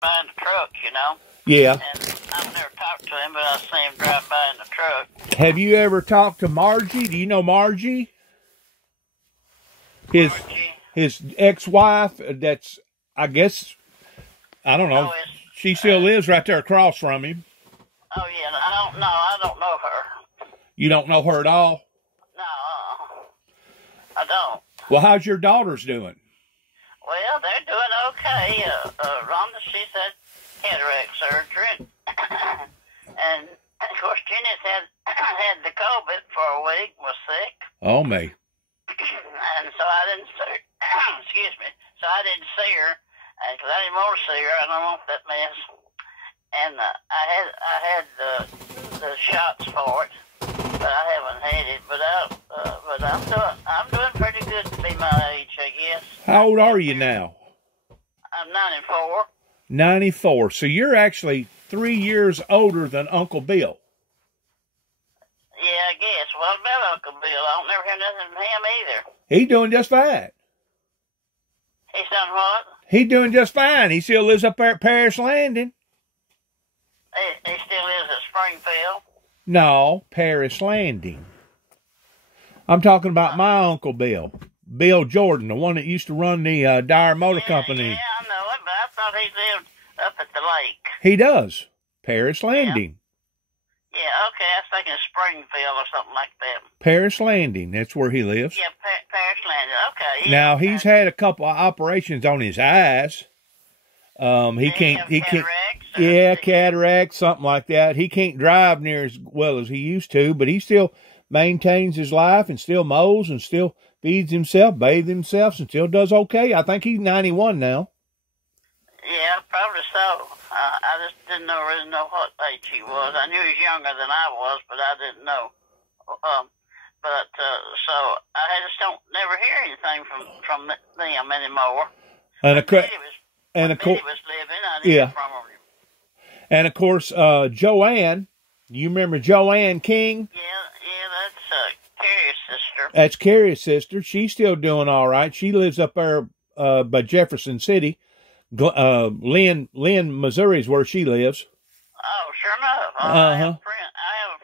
by in the truck, you know. Yeah. And I've never talked to him, but I see him drive by in the truck. Have you ever talked to Margie? Do you know Margie? His ex-wife. That's, I guess, I don't know. She still lives right there across from him. Oh yeah, I don't know her. You don't know her at all? No, I don't. Well, how's your daughters doing? Well, they're doing okay. Rhonda, she's had cataract surgery, and of course Jeanette had the COVID for a week, was sick. Oh me. And so I didn't see her. Excuse me. So I didn't see her because I didn't want to see her. I don't want that mess. And I had the shots for it, but I haven't had it. But I'm doing pretty good to be my age, I guess. How old are you now? I'm 94. 94. So you're actually 3 years older than Uncle Bill. Yeah, I guess. What about Uncle Bill? I don't never hear nothing from him either. He's doing just fine. He's done what? He's doing just fine. He still lives up there at Paris Landing. He still lives at Springfield? No, Paris Landing. I'm talking about my Uncle Bill. Bill Jordan, the one that used to run the Dyer Motor Company. Yeah, I know it, but I thought he lived up at the lake. He does. Paris Landing. Yeah, okay, I was thinking Springfield or something like that. Paris Landing, that's where he lives. Yeah, Paris Landing, okay. Yeah, now, he's had a couple of operations on his eyes. He can't, cataracts, something like that. He can't drive near as well as he used to, but he still maintains his life and still mows and still feeds himself, bathes himself, and still does okay. I think he's 91 now. Yeah, probably so. I just didn't really know what age he was. I knew he was younger than I was, but I didn't know. So I just don't never hear anything from them anymore. And of course, was living, I didn't hear from him. And of course, Joanne. You remember Joanne King? Yeah, that's Carrie's sister. That's Carrie's sister. She's still doing all right. She lives up there by Jefferson City. Lynn, Missouri is where she lives. Oh, sure enough. I have a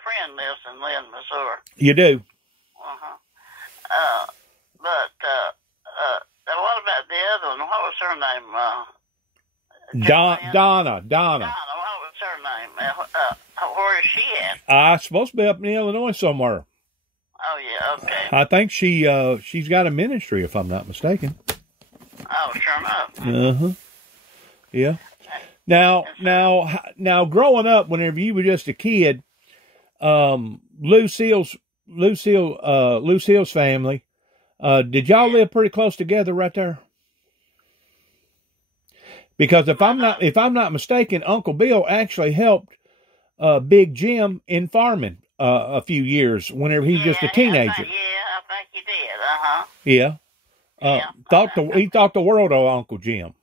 friend lives in Lynn, Missouri. You do? What about the other one? What was her name? Donna. What was her name? Where is she at? Supposed to be up in Illinois somewhere. Oh, yeah, okay. I think she's got a ministry, if I'm not mistaken. Oh, sure enough. Yeah. Now, growing up, whenever you were just a kid, Lucille's family, did y'all live pretty close together right there? Because if I'm not mistaken, Uncle Bill actually helped Big Jim in farming a few years whenever he was just a teenager. I think he did. Yeah. He thought the world of Uncle Jim.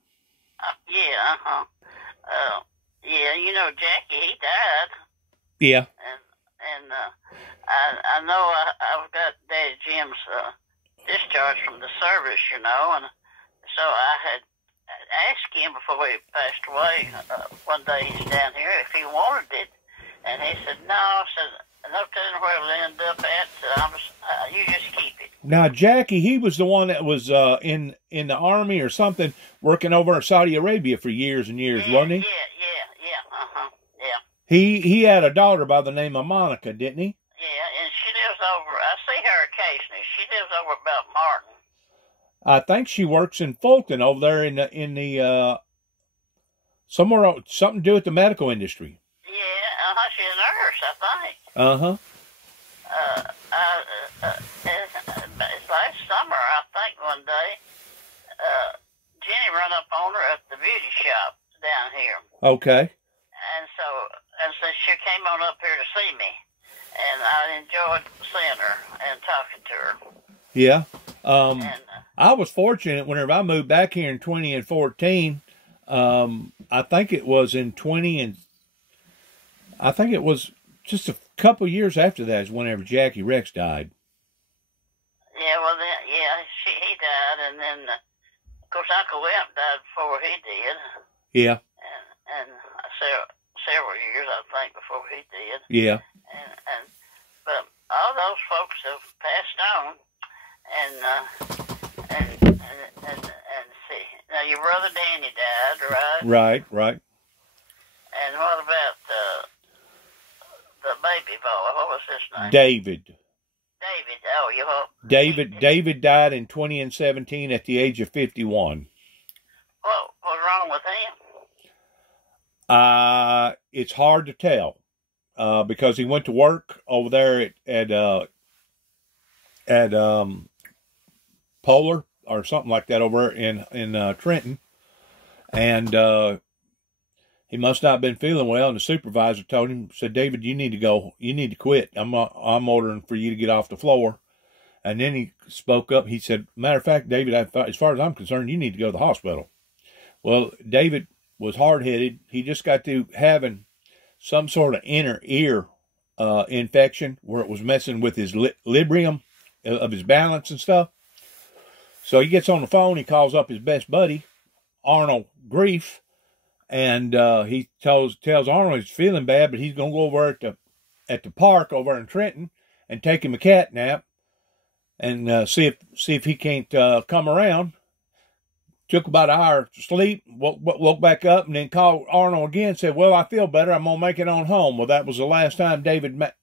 You know Jackie, he died. Yeah. And I know I've got Daddy Jim's discharge from the service, you know, and so I had asked him before he passed away. One day he's down here if he wanted it, and he said no. I said no telling where it'll end up at. You just keep it. Now Jackie, he was the one that was in the army or something, working over in Saudi Arabia for years and years, wasn't he? Yeah. He had a daughter by the name of Monica, didn't he? Yeah, and she lives over. I see her occasionally. She lives over about Martin. I think she works in Fulton over there in the somewhere, something to do with the medical industry. Yeah, she's a nurse, I think. Last summer, I think one day, Jenny run up on her at the beauty shop down here. Okay. And so she came on up here to see me, and I enjoyed seeing her and talking to her. Yeah. I was fortunate whenever I moved back here in 2014. I think it was in 20, and I think it was just a couple years after that is whenever Jackie Rex died. Yeah, well, he died, and then, of course, Uncle William died before he did. Yeah. he did. Yeah. But all those folks have passed on, and see. Now your brother Danny died, right? Right. And what about the baby boy? What was his name? David. Oh, you hope. David died in 2017 at the age of 51. What was wrong with him? It's hard to tell, because he went to work over there at Polar or something like that over in Trenton, and he must not have been feeling well. And the supervisor told him, said, "David, you need to go. You need to quit. I'm ordering for you to get off the floor." And then he spoke up. He said, "Matter of fact, David, as far as I'm concerned, you need to go to the hospital." Well, David was hard-headed. He just got to having some sort of inner ear infection where it was messing with his librium of his balance and stuff. So he gets on the phone. He calls up his best buddy, Arnold Grief, and he tells Arnold he's feeling bad, but he's going to go over at the park over in Trenton and take him a cat nap and see if he can't come around. Took about an hour to sleep, woke back up, and then called Arnold again, said, "Well, I feel better. I'm going to make it on home." Well, that was the last time David made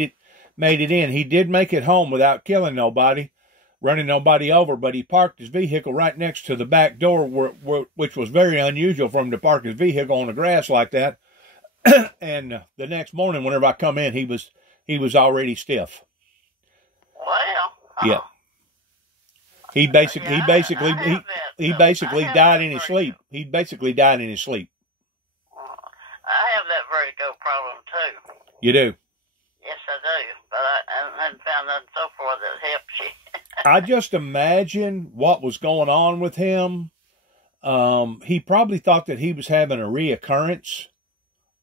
it in. He did make it home without killing nobody, running nobody over, but he parked his vehicle right next to the back door, which was very unusual for him to park his vehicle on the grass like that. And the next morning, whenever I come in, he was already stiff. Well. Yeah. He basically died in his sleep. He basically died in his sleep. I have that vertigo problem too. You do? Yes, I do. But I haven't found nothing so far that helps you. I just imagine what was going on with him. He probably thought that he was having a reoccurrence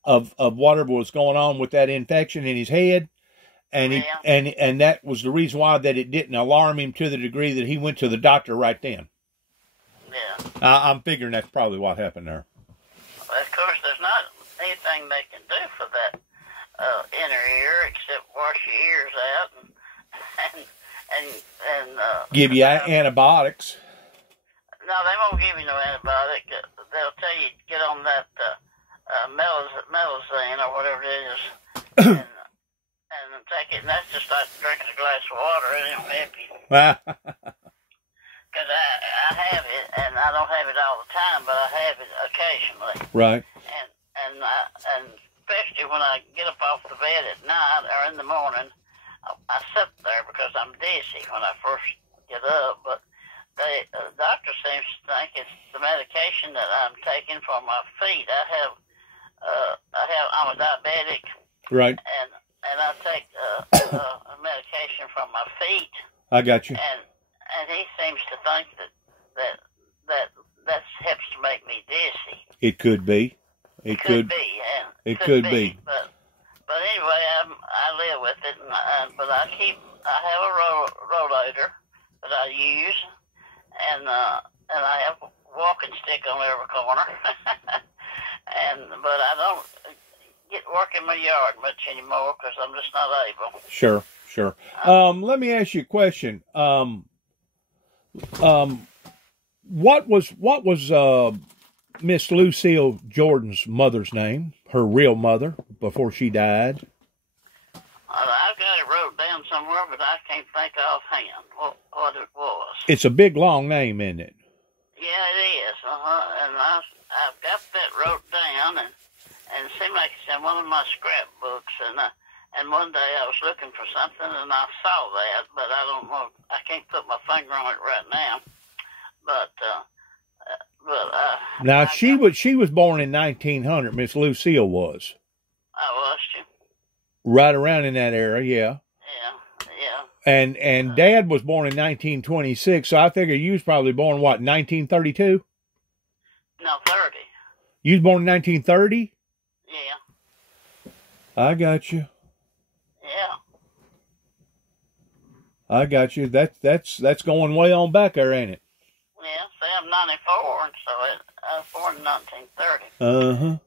of whatever was going on with that infection in his head. And that was the reason why that it didn't alarm him to the degree that he went to the doctor right then. Yeah. I'm figuring that's probably what happened there. Well, of course, there's not anything they can do for that inner ear except wash your ears out and give you antibiotics. No, they won't give you no antibiotic. They'll tell you to get on that melazine or whatever it is. And take it, and that's just like drinking a glass of water. It ain't help you. Because I have it, and I don't have it all the time, but I have it occasionally. Right. And especially when I get up off the bed at night or in the morning, I sit there because I'm dizzy when I first get up. But the doctor seems to think it's the medication that I'm taking for my feet. I'm a diabetic. Right. And I take a medication for my feet. I got you. And he seems to think that helps to make me dizzy. It could be. It could be. Yeah. It could be. But anyway, I live with it. But I have a rollator that I use, and I have a walking stick on every corner. But I don't get work in my yard much anymore because I'm just not able. Sure. Let me ask you a question. What was Miss Lucille Jordan's mother's name? Her real mother before she died? I've got it wrote down somewhere, but I can't think offhand what it was. It's a big long name, isn't it? Yeah, it is. And I've got that wrote down, and it seemed like it's in one of my scrapbooks, and one day I was looking for something, and I saw that, but I don't know, I can't put my finger on it right now, now, she was born in 1900, Miss Lucille was. I was, you? Right around in that era, yeah. Yeah. And Dad was born in 1926, so I figure you was probably born, what, 1932? No, 30. You was born in 1930? Yeah. I got you. Yeah. I got you. That's going way on back there, ain't it? Yeah, see, I'm 94, and so I was born in 1930.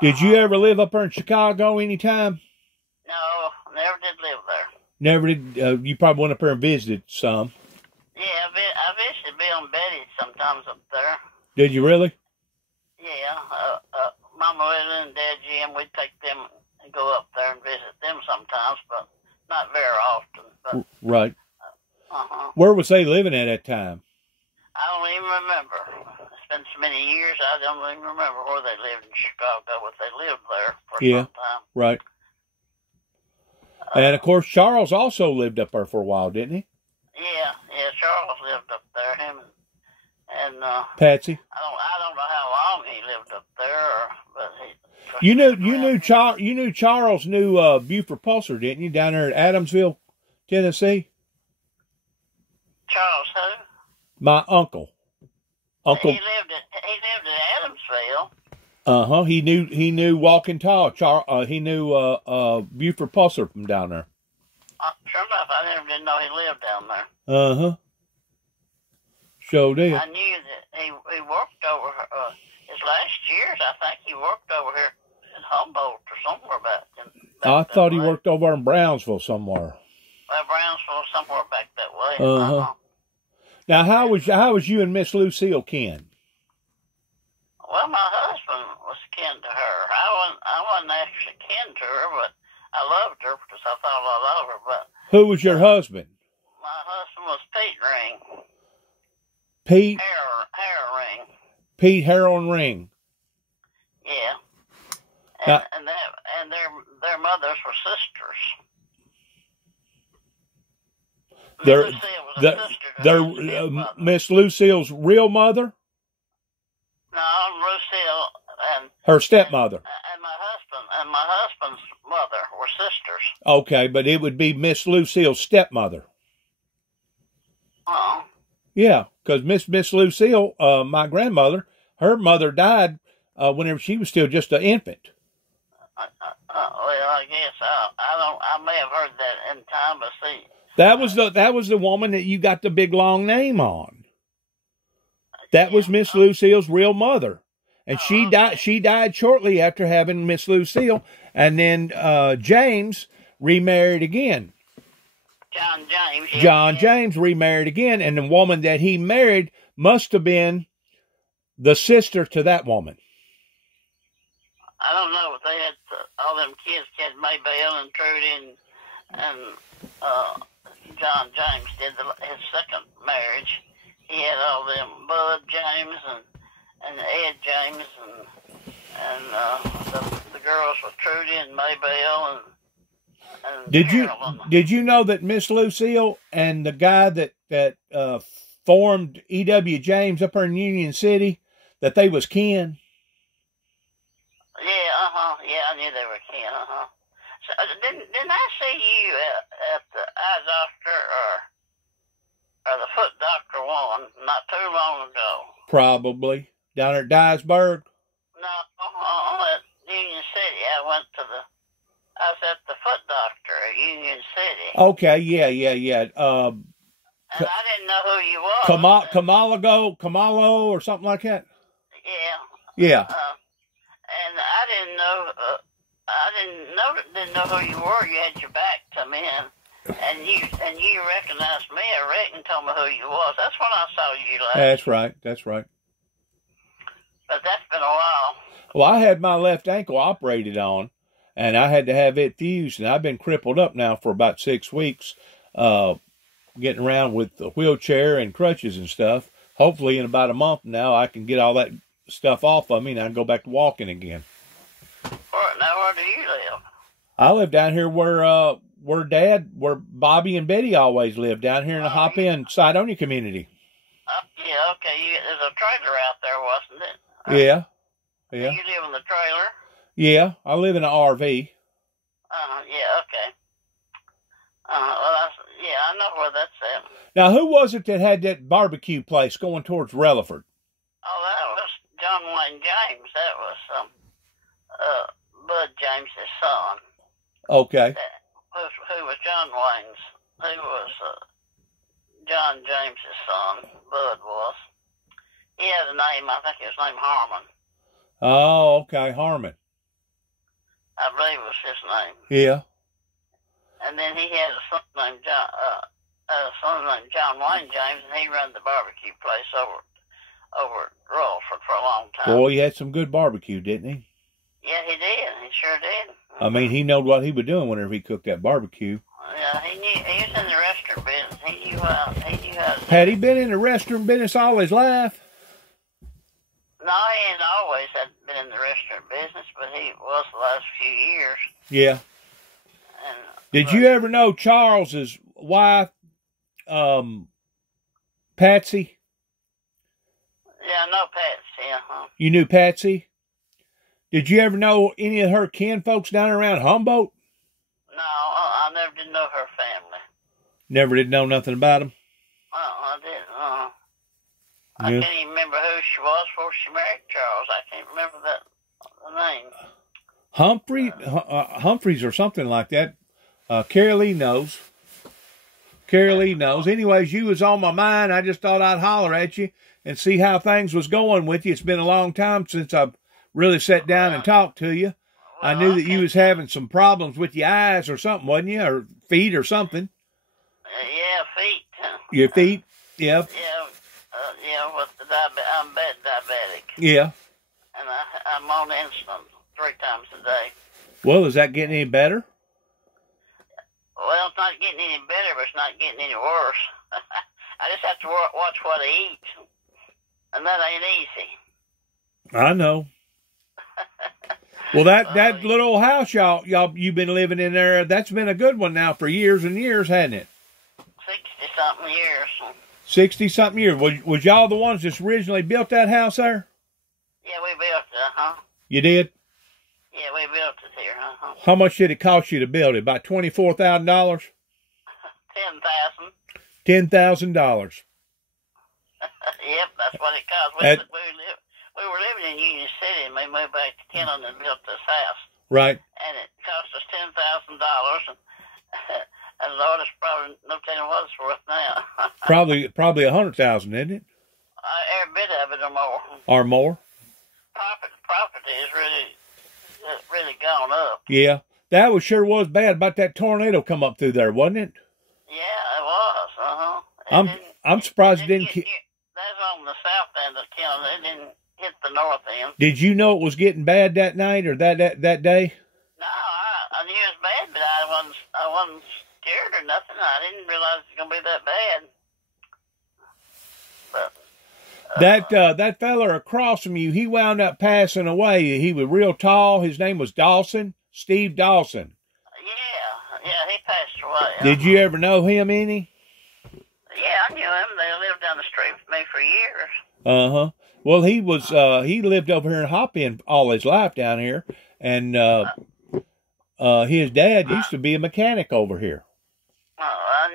Did you ever live up there in Chicago anytime? No, never did live there. Never did. You probably went up there and visited some. Yeah, I visited Bill and Betty sometimes up there. Did you really? Yeah, Mama Lily and Dad Jim, we'd take them and go up there and visit them sometimes, but not very often. But, right. Where was they living at that time? I don't even remember. It's been so many years, I don't even remember where they lived in Chicago, but they lived there for some time. Right. And, of course, Charles also lived up there for a while, didn't he? Yeah, Charles lived up there, him and Patsy. I don't know how long he lived up there, but he. You knew Charles knew Buford Pulser, didn't you? Down there at Adamsville, Tennessee. Charles who? My uncle. He lived at Adamsville. He knew Walking Tall. He knew Buford Pulser from down there. Sure enough, I never did know he lived down there. Sure did. I knew that he worked over his last years. I think he worked over here in Humboldt or somewhere back. I thought he worked over in Brownsville somewhere. Well, Brownsville somewhere back that way. Now, how was you and Miss Lucille kin? Well, my husband was kin to her. I wasn't actually kin to her, but I loved her because I thought a lot of her. But who was your husband? My husband was Pete Ring. Pete? Hair Ring. Pete Harold Ring. Yeah. And their mothers were sisters. Miss Lucille's real mother? No, Lucille and her stepmother. And my husband's mother were sisters. Okay, but it would be Miss Lucille's stepmother. Oh. Yeah, because Miss Lucille, my grandmother, her mother died whenever she was still just an infant. Well, I guess I may have heard that in time, but see. That was the woman that you got the big long name on. That was Miss Lucille's real mother, and she died shortly after having Miss Lucille, and then James remarried again. John James remarried again, and the woman that he married must have been the sister to that woman. I don't know, but they had all them kids. Had Maybelle and Trudy and John James did his second marriage. He had all them Bud James and Ed James and the girls were Trudy and Maybelle and Did you know that Miss Lucille and the guy that formed E.W. James up there in Union City, that they was kin? Yeah, I knew they were kin, So, didn't I see you at the eye doctor or the foot doctor one not too long ago? Probably. Down at Dyersburg? No, at Union City. I was at the foot doctor at Union City. Okay, yeah. And I didn't know who you was. Kamalo or something like that? Yeah. Yeah. And I didn't know who you were. You had your back to me, and you recognized me, I reckon, and told me who you was. That's when I saw you last. That's right. But that's been a while. Well, I had my left ankle operated on, and I had to have it fused, and I've been crippled up now for about 6 weeks, getting around with the wheelchair and crutches and stuff. Hopefully in about a month now I can get all that stuff off of me and I can go back to walking again. Now, where do you live? I live down here where Bobby and Betty always lived, down here in the Hop-In Sidonia community. Yeah, okay. There's a trailer out there, wasn't it? Yeah. Do you live in the trailer? Yeah, I live in an RV. Yeah, okay. I know where that's at. Now, who was it that had that barbecue place going towards Rutherford? Oh, that was John Wayne James. That was Bud James's son. Okay. Who was John Wayne's? Who was John James's son? Bud was. He had a name. I think his name Harmon. Oh, okay, Harmon. I believe was his name. Yeah. And then he had a son named John Wayne James, and he ran the barbecue place over at Rutherford for a long time. Boy, he had some good barbecue, didn't he? Yeah, he did. He sure did. I mean, he knew what he was doing whenever he cooked that barbecue. Yeah, he knew. He was in the restaurant business. He knew how to. Had he been in the restaurant business all his life? No, he ain't always had been in the restaurant business, but he was the last few years. Yeah. Did you ever know Charles's wife, Patsy? Yeah, I know Patsy. You knew Patsy? Did you ever know any of her kin folks down around Humboldt? No, I never did know her family. Never did know nothing about them? I didn't. I can't even remember who she was before she married Charles. I can't remember the name. Humphreys or something like that. Carrie Lee knows. Carrie Lee knows. Anyways, you was on my mind. I just thought I'd holler at you and see how things was going with you. It's been a long time since I've really sat down and talked to you. I knew that you was having some problems with your eyes or something, wasn't you? Or feet or something. Yeah, feet. Your feet? Yeah. Yeah, with the I'm bad diabetic. Yeah. And I'm on insulin 3 times a day. Well, is that getting any better? Well, it's not getting any better, but it's not getting any worse. I just have to watch what I eat, and that ain't easy. I know. Well, that little old house you've been living in there, that's been a good one now for years and years, hasn't it? 60-something years. 60-something years. Was y'all the ones that originally built that house there? Yeah, we built it, You did? Yeah, we built it here, How much did it cost you to build it? About $24,000? $10,000. $10,000. Yep, that's what it cost. We were living in Union City, and we moved back to Kenton and built this house. Right. And it cost us $10,000, and Lord, it's probably no telling what it's worth now. probably $100,000, isn't it? Every bit of it or more. Or more. Property is really gone up. Yeah, that sure was bad about that tornado come up through there, wasn't it? Yeah, it was. I'm surprised it didn't. That's on the south end of Kenton. It didn't hit the north end. Did you know it was getting bad that night or that day? No, I knew it was bad, but I wasn't scared or nothing. I didn't realize it was gonna be that bad. But that fella across from you, he wound up passing away. He was real tall. His name was Dawson, Steve Dawson. Yeah, he passed away. Did you ever know him any? Yeah, I knew him. They lived down the street from me for years. Well, he lived over here in Hopin all his life down here, and his dad used to be a mechanic over here. Oh, I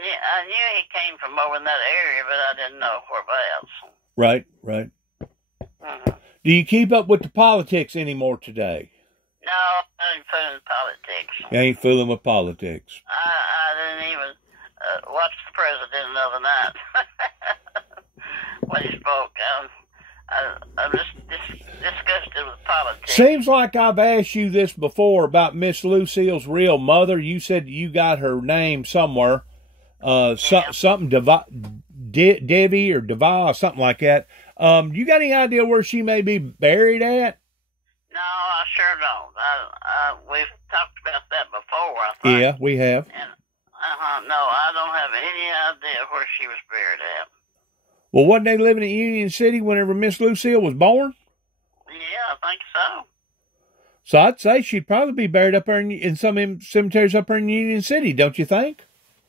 knew he came from over in that area, but I didn't know whereabouts. Right. Do you keep up with the politics anymore today? No, I ain't fooling with politics. You ain't fooling with politics. I didn't even watch the president the other night when he spoke. I'm just disgusted with politics. Seems like I've asked you this before about Miss Lucille's real mother. You said you got her name somewhere. Something Debbie or Deva, something like that. You got any idea where she may be buried at? No, I sure don't. We've talked about that before, I think. Yeah, we have. And, no, I don't have any idea where she was buried at. Well, wasn't they living in Union City whenever Miss Lucille was born? Yeah, I think so. So I'd say she'd probably be buried up there in some cemeteries up there in Union City, don't you think?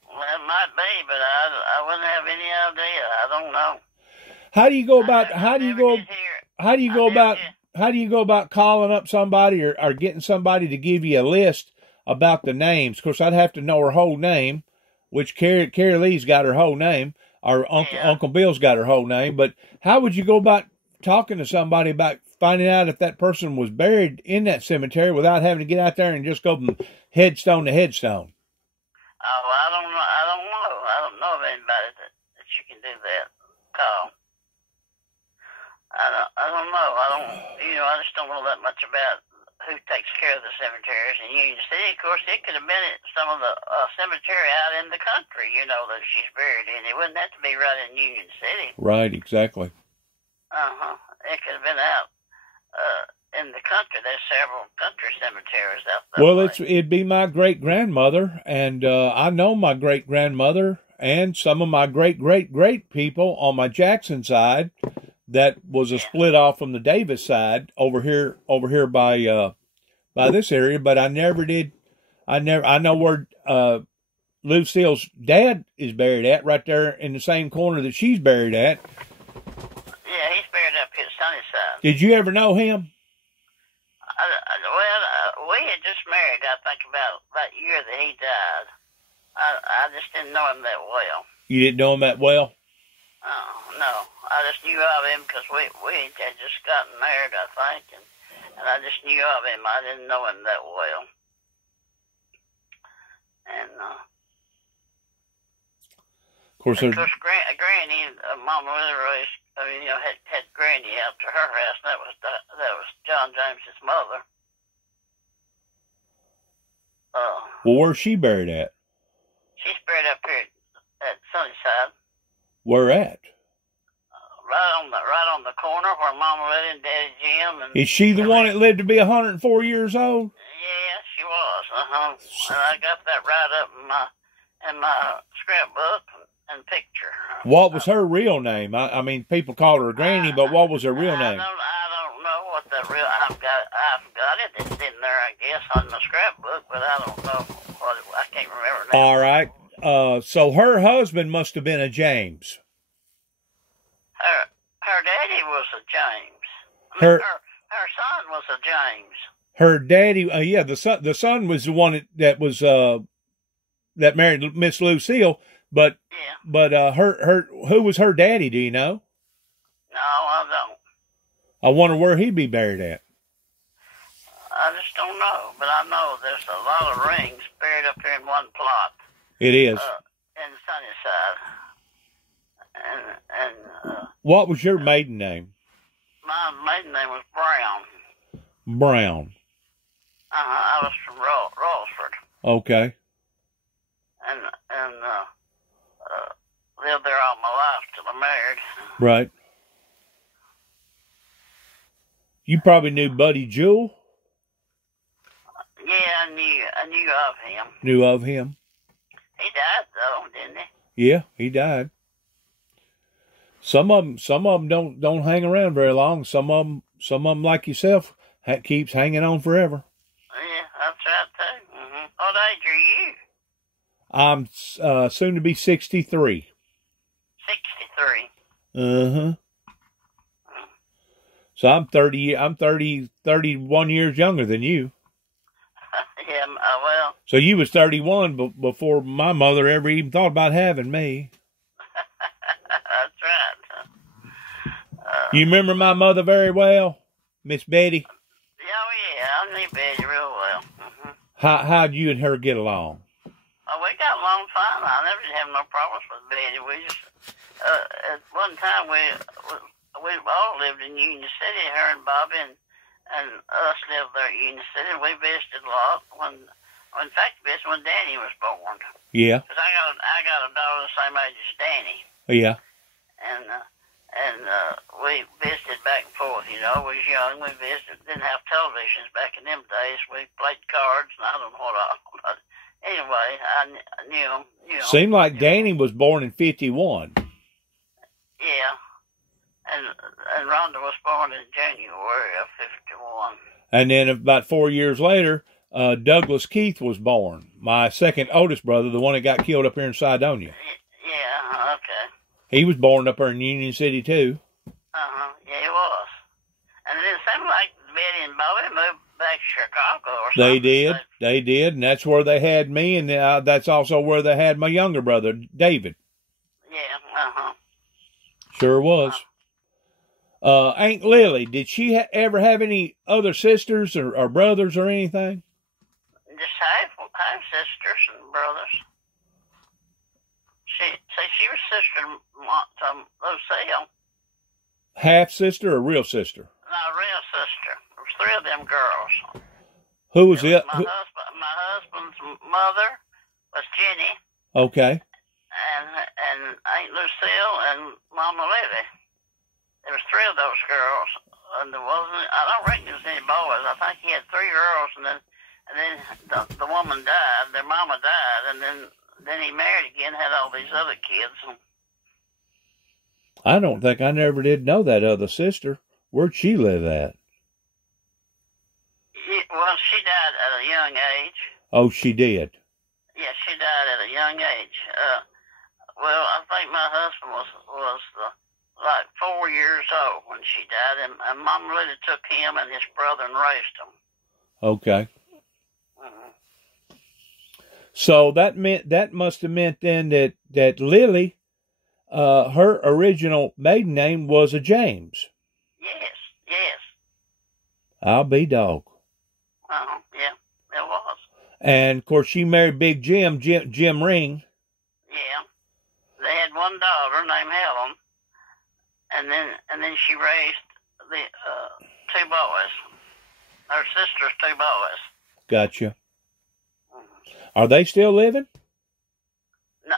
Well, it might be, but I wouldn't have any idea. I don't know. How do you go about calling up somebody or getting somebody to give you a list about the names? Of course, I'd have to know her whole name, which Carrie Lee's got her whole name. Our Uncle Bill's got her whole name. But how would you go about talking to somebody about finding out if that person was buried in that cemetery without having to get out there and just go from headstone to headstone? Oh, I don't know. I don't know of anybody that you can do that. Call. I don't know. I just don't know that much about who takes care of the cemeteries in Union City. Of course, it could have been at some of the cemetery out in the country, that she's buried in. It wouldn't have to be right in Union City. Right, exactly. It could have been out in the country. There's several country cemeteries out there. Well, it'd be my great-grandmother, and I know my great-grandmother and some of my great-great-great people on my Jackson side. That was a split off from the Davis side over here by this area, but I never did. I know where Lucille's dad is buried at, right there in the same corner that she's buried at. Yeah, he's buried up here, Sunnyside. Did you ever know him? We had just married, I think, about that year that he died. I just didn't know him that well. You didn't know him that well? No. I just knew of him because we had just gotten married, I think, and I just knew of him. I didn't know him that well. And, of course, Granny, Mama Lily, had Granny out to her house, and that was John James's mother. Well, where's she buried at? She's buried up here at Sunnyside. Where at? Right on the corner where Mama Lily and Daddy Jim. And is she the one that lived to be 104 years old? Yeah, she was. And I got that right up in my scrapbook and picture. What was her real name? I mean, people called her Granny, but what was her real name? I don't know what the real. I've got it. It's in there, I guess, on my scrapbook, but I don't know what. I can't remember now. All right. So her husband must have been a James. Her daddy was a James. Her son was a James. Her daddy, the son was the one that was that married Miss Lucille. But who was her daddy? Do you know? No, I don't. I wonder where he'd be buried at. I just don't know, but I know there's a lot of rings buried up here in one plot. It is. In Sunnyside. And what was your maiden name? My maiden name was Brown. Brown. I was from Rawlsford. Okay. And lived there all my life till I married. Right. You probably knew Buddy Jewell. Yeah, I knew of him. Knew of him. He died though, didn't he? Yeah, he died. Some of them don't hang around very long. Some of them like yourself keeps hanging on forever. Yeah, that's right too. Mm-hmm. What age are you? I'm soon to be 63. 63. So I'm 31 years younger than you. Yeah, well. So you was 31 before my mother ever even thought about having me. That's right. You remember my mother very well, Miss Betty? Yeah, I knew Betty real well. Mm-hmm. How'd you and her get along? Oh, we got along fine. I never did have no problems with Betty. We just at one time we all lived in Union City. Her and Bobby and us lived there in Union City. We visited a lot. In fact, visited when Danny was born. Yeah. Because I got a daughter the same age as Danny. Yeah. And we visited back and forth. We was young. We visited. Didn't have televisions back in them days. We played cards, and I don't know what all. But anyway, I knew him. Seemed like Danny was born in 51. Yeah. And Rhonda was born in January of 51. And then about 4 years later, Douglas Keith was born. My second oldest brother, the one that got killed up here in Cydonia. Yeah, okay. He was born up there in Union City, too. Yeah, he was. And it seemed like Betty and Bobby moved back to Chicago or something. They did, and that's where they had me, and that's also where they had my younger brother, David. Yeah, Sure was. Aunt Lily, did she ever have any other sisters or brothers or anything? Just have sisters and brothers. She was sister to Lucille. Half sister or real sister? No, real sister. three of them girls. Who was it? My husband's mother was Jenny. Okay. And Aunt Lucille and Mama Lily. There was three of those girls, and there wasn't. I don't reckon there was any boys. I think he had three girls, and then the woman died. Their mama died, and then he married again. Had all these other kids. I don't think I never did know that other sister. Where'd she live at? Well, she died at a young age. Oh, she did. Yeah, she died at a young age. Well, I think my husband was like 4 years old when she died, and Mom really took him and his brother and raised them. Okay. Mm-hmm. So that must have meant then that Lily, her original maiden name was a James. Yes. I'll be dog. Yeah, it was. And of course, she married Big Jim Ring. Yeah, they had one daughter named Helen, and then she raised the two boys. Her sister's two boys. Gotcha. Are they still living? No.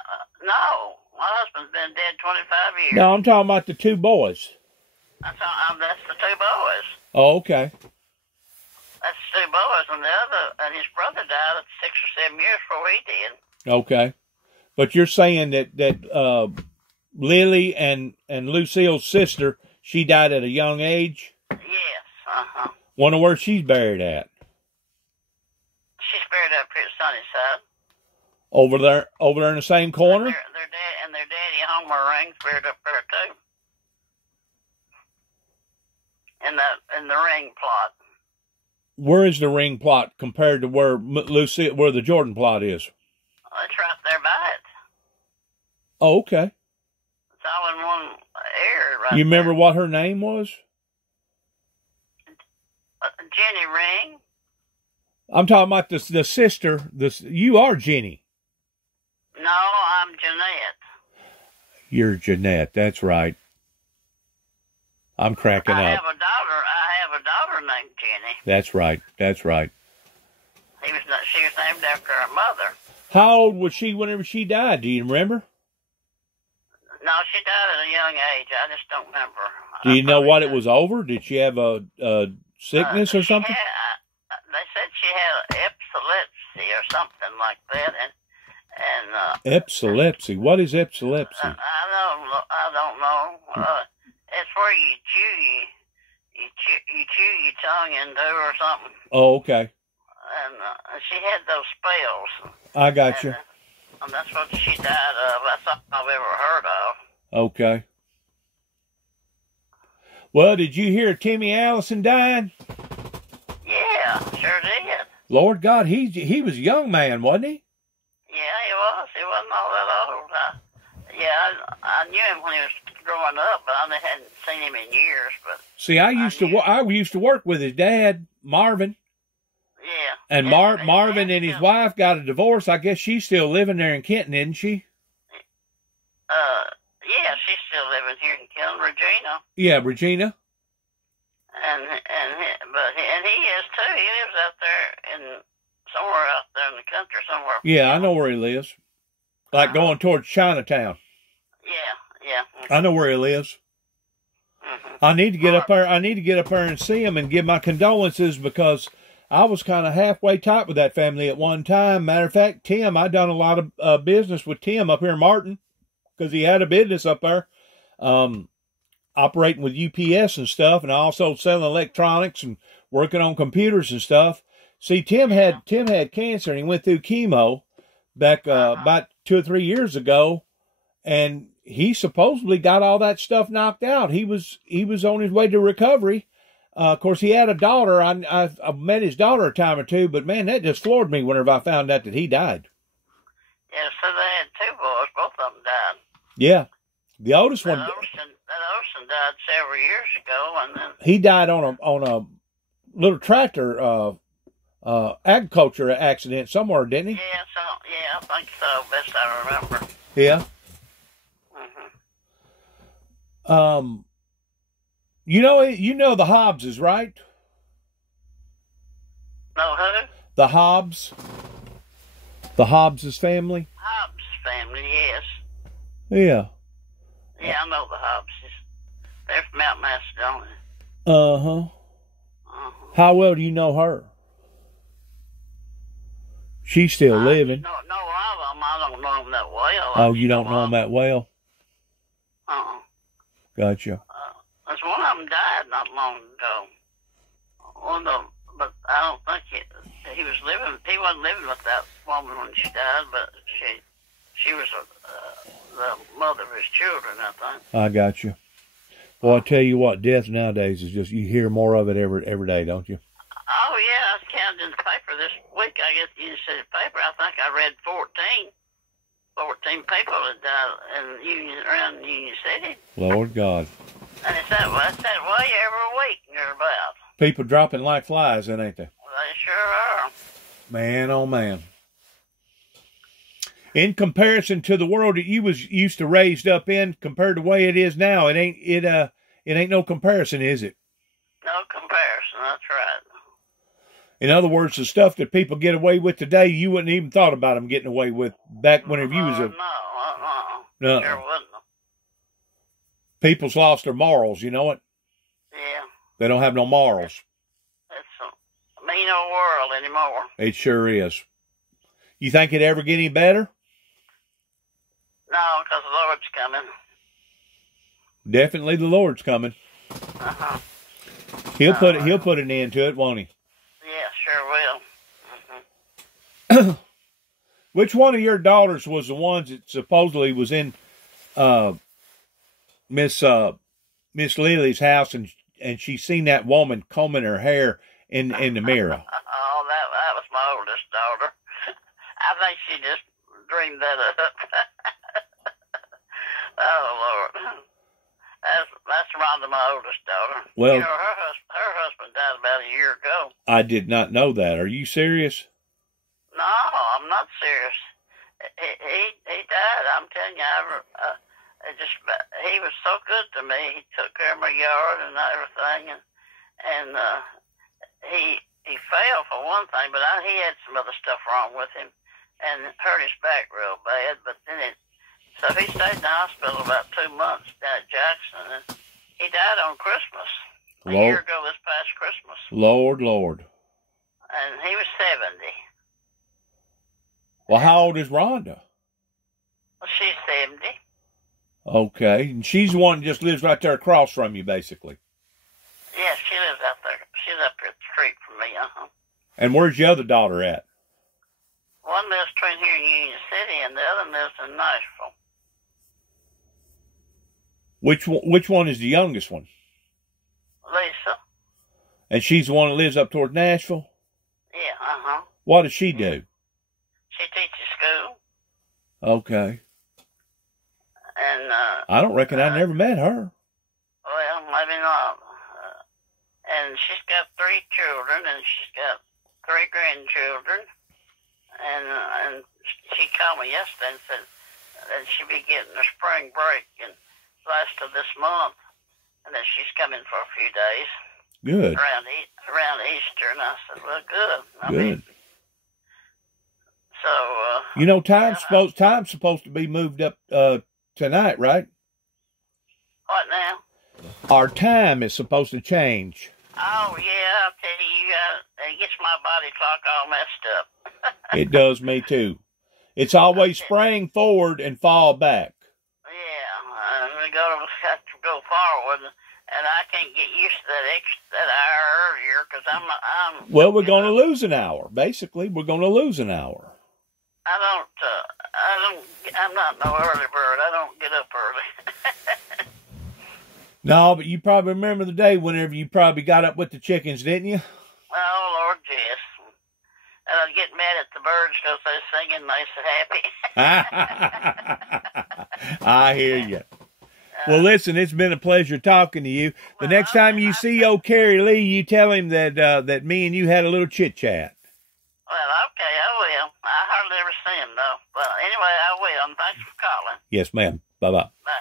My husband's been dead 25 years. No, I'm talking about the two boys. That's the two boys. Oh, okay. That's the two boys, and his brother died 6 or 7 years before he did. Okay. But you're saying that Lily and Lucille's sister, she died at a young age? Yes. Uh-huh. Wonder where she's buried at? She's buried up here at Sunnyside. Over there in the same corner? And their daddy, Homer Ring's buried up there too. In the ring plot. Where is the ring plot compared to where the Jordan plot is? It's right there by it. Oh, okay. It's all in one area right You remember there. what her name was? Jenny Ring. I'm talking about the sister. You are Jenny. No, I'm Jeanette. You're Jeanette. That's right. I'm cracking up. I have a daughter named Jenny. That's right. She was named after her mother. How old was she whenever she died? Do you remember? No, she died at a young age. I just don't remember. Do you know what it was over? Did she have a sickness or something? They said she had epilepsy or something like that, and epilepsy. What is epilepsy? I don't know. It's where you chew your tongue into or something. Oh, okay. And she had those spells. I got you. And that's what she died of. That's all I've ever heard of. Okay. Well, did you hear Timmy Allison died? Yeah, sure did. Lord God, he was a young man, wasn't he? Yeah, he was. He wasn't all that old. I knew him when he was growing up, but I hadn't seen him in years. But see, I used to work with his dad, Marvin. Yeah. And Marvin and his wife got a divorce. I guess she's still living there in Kenton, isn't she? Yeah, she's still living here in Kenton, Regina. Yeah, Regina. And he is too. He lives out there somewhere out there in the country somewhere. Yeah, I know where he lives. Like going towards Chinatown. Yeah. Mm-hmm. I know where he lives. Mm-hmm. I need to get up there and see him and give my condolences because I was kind of halfway tight with that family at one time. Matter of fact, Tim, I done a lot of business with Tim up here in Martin because he had a business up there, operating with UPS and stuff, and also selling electronics and working on computers and stuff. See, Tim had cancer and he went through chemo back about 2 or 3 years ago, and he supposedly got all that stuff knocked out. He was on his way to recovery. Of course, he had a daughter. I've met his daughter a time or two, but man, that just floored me whenever I found out that he died. Yeah, so they had two boys. Both of them died. Yeah, the oldest one. That oldest died several years ago, and then he died on a little tractor agriculture accident somewhere, didn't he? Yeah, I think so. Best I remember. Yeah. Mm-hmm. You know the Hobbses, right? Know who? The Hobbs. The Hobbs' family. Hobbs family, yes. Yeah. Yeah, I know the Hobbses. They're from Mount Macedonia. Uh-huh. How well do you know her? She's still living. No, all of them. I don't know them that well. Oh, you don't know them that well? Uh-uh. Gotcha. There's one of them died not long ago. One of them, but I don't think he was living. He wasn't living with that woman when she died, but she was the mother of his children, I think. I got you. Well, I tell you what, death nowadays is just, you hear more of it every day, don't you? Oh, yeah, I counted in the paper this week. I guess the Union City paper. I think I read 14 people that died around Union City. Lord God. And it's that way every week, near about. People dropping like flies, then, ain't they? They sure are. Man, oh man. In comparison to the world that you was used to raised up in, compared to the way it is now, it ain't no comparison, is it? No comparison, that's right. In other words, the stuff that people get away with today, you wouldn't even thought about them getting away with back whenever you was a... No. Sure wouldn't. People's lost their morals, you know it? Yeah. They don't have no morals. It's a mean old world anymore. It sure is. You think it'd ever get any better? No, because the Lord's coming. Definitely the Lord's coming. Uh-huh. He'll put an end to it, won't he? Yeah, sure will. Which one of your daughters was the ones that supposedly was in Miss Lily's house and she seen that woman combing her hair in the mirror? Oh, that was my oldest daughter. I think she just dreamed that up. Oh, Lord. That's Rhonda, my oldest daughter. Well, you know, her husband died about a year ago. I did not know that. Are you serious? No, I'm not serious. He died. I'm telling you, he was so good to me. He took care of my yard and everything, and he fell for one thing, but he had some other stuff wrong with him, and hurt his back real bad. But then so he stayed in the hospital about 2 months down at Jackson, and he died on Christmas. A year ago this past Christmas. Lord. And he was 70. Well, how old is Rhonda? Well, she's 70. Okay. And she's the one that just lives right there across from you, basically. Yeah, she lives out there. She's up here at the street from me, And where's your other daughter at? One lives between here in Union City, and the other lives in Nashville. Which one is the youngest one? Lisa. And she's the one that lives up toward Nashville? Yeah, What does she do? She teaches school. Okay. And, I don't reckon I never met her. Well, maybe not. And she's got 3 children, and she's got 3 grandchildren. And she called me yesterday and said that she'd be getting a spring break in last of this month, and that she's coming for a few days. Good. Around Easter, and I said, well, good. I mean, so you know, time's supposed to be moved up tonight, right? What now? Our time is supposed to change. Oh yeah, I'll tell you, it gets my body clock all messed up. It does me too. It's always spring forward and fall back. Yeah, and we have to go forward, and I can't get used to that hour earlier because I'm. Well, we're going to lose an hour. Basically, we're going to lose an hour. I'm not no early bird. I don't get up early. No, but you probably remember the day whenever you probably got up with the chickens, didn't you? Oh, Lord, yes. And I'd get mad at the birds because they're singing nice and happy. I hear you. Well, listen, it's been a pleasure talking to you. The next time you see old Carrie Lee, you tell him that me and you had a little chit-chat. Well, okay, I will. I hardly ever see him, though. But anyway, I will, and thanks for calling. Yes, ma'am. Bye-bye. Bye.